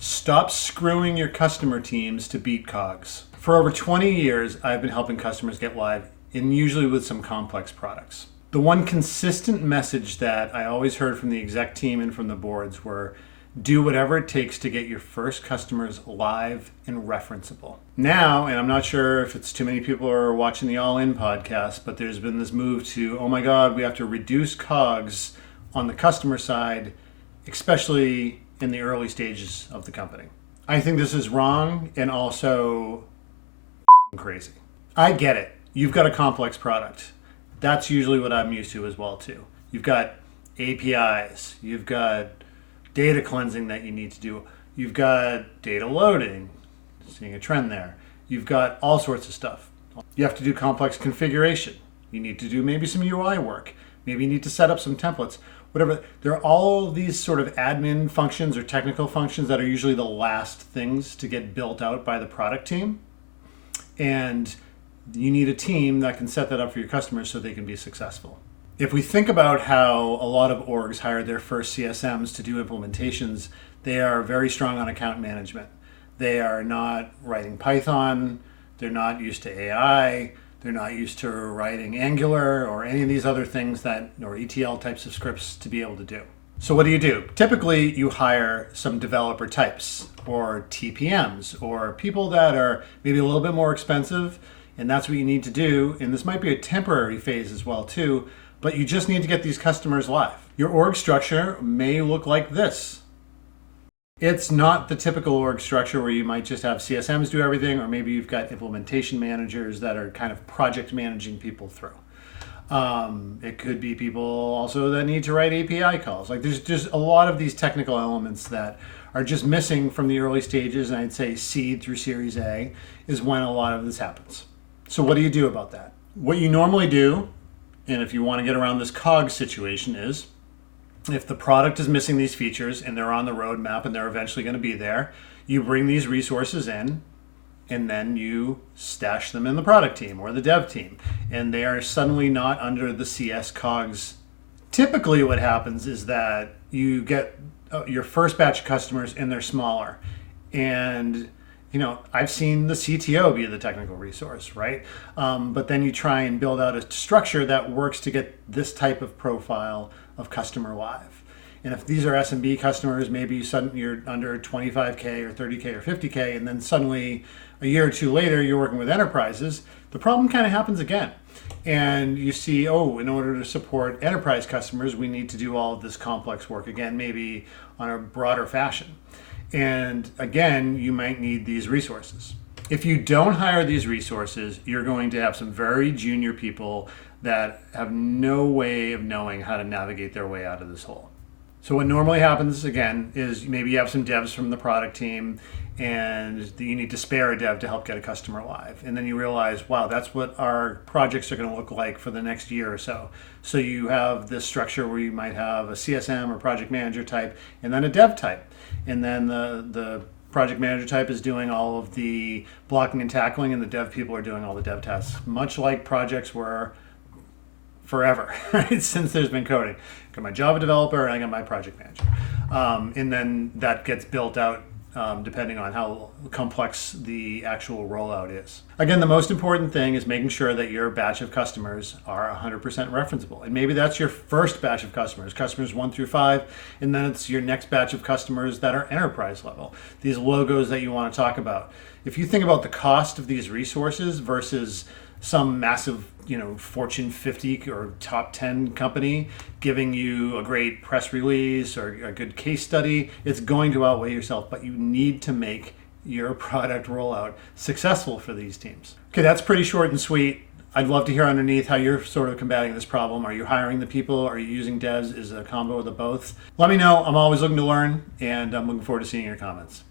Stop screwing your customer teams to beat COGS. For over 20 years, I've been helping customers get live, and usually with some complex products. The one consistent message that I always heard from the exec team and from the boards were do whatever it takes to get your first customers live and referenceable. Now, and I'm not sure if it's too many people who are watching the All In podcast, but there's been this move to, oh my God, we have to reduce COGS on the customer side, especially in the early stages of the company. I think this is wrong and also crazy. I get it. You've got a complex product. That's usually what I'm used to as well too. You've got APIs, you've got data cleansing that you need to do, you've got data loading, seeing a trend there. You've got all sorts of stuff. You have to do complex configuration. You need to do maybe some UI work. Maybe you need to set up some templates. Whatever. There are all these sort of admin functions or technical functions that are usually the last things to get built out by the product team. And you need a team that can set that up for your customers so they can be successful. If we think about how a lot of orgs hire their first CSMs to do implementations, they are very strong on account management. They are not writing Python. They're not used to AI. They're not used to writing Angular or any of these other things or ETL types of scripts to be able to do. So what do? Typically, you hire some developer types or TPMs or people that are maybe a little bit more expensive, and that's what you need to do. And this might be a temporary phase as well too, but you just need to get these customers live. Your org structure may look like this. It's not the typical org structure where you might just have CSMs do everything, or maybe you've got implementation managers that are kind of project managing people through. It could be people also that need to write API calls. Like there's just a lot of these technical elements that are just missing from the early stages, and I'd say seed through Series A is when a lot of this happens. So what do you do about that? What you normally do, and if you want to get around this COGS situation, is if the product is missing these features and they're on the roadmap and they're eventually going to be there, you bring these resources in and then you stash them in the product team or the dev team, and they are suddenly not under the CS COGS. Typically what happens is that you get your first batch of customers and they're smaller, and I've seen the CTO be the technical resource, right? But then you try and build out a structure that works to get this type of profile of customer live. And if these are SMB customers, maybe you're under 25K or 30K or 50K, and then suddenly a year or two later, you're working with enterprises, the problem kind of happens again. And you see, in order to support enterprise customers, we need to do all of this complex work again, maybe on a broader fashion. And again, you might need these resources. If you don't hire these resources, you're going to have some very junior people that have no way of knowing how to navigate their way out of this hole. So what normally happens, again, is maybe you have some devs from the product team and you need to spare a dev to help get a customer live. And then you realize, wow, that's what our projects are going to look like for the next year or so. So you have this structure where you might have a CSM or project manager type and then a dev type. And then the project manager type is doing all of the blocking and tackling, and the dev people are doing all the dev tasks, much like projects were forever, right? Since there's been coding. I got my Java developer and I got my project manager. And then that gets built out depending on how complex the actual rollout is. Again, the most important thing is making sure that your batch of customers are 100% referenceable. And maybe that's your first batch of customers 1 through 5, and then it's your next batch of customers that are enterprise level, these logos that you want to talk about. If you think about the cost of these resources versus some massive Fortune 50 or top 10 company giving you a great press release or a good case study, it's going to outweigh yourself, but you need to make your product rollout successful for these teams. Okay, that's pretty short and sweet. I'd love to hear underneath how you're sort of combating this problem. Are you hiring the people? Are you using devs? Is it a combo of the both? Let me know. I'm always looking to learn, and I'm looking forward to seeing your comments.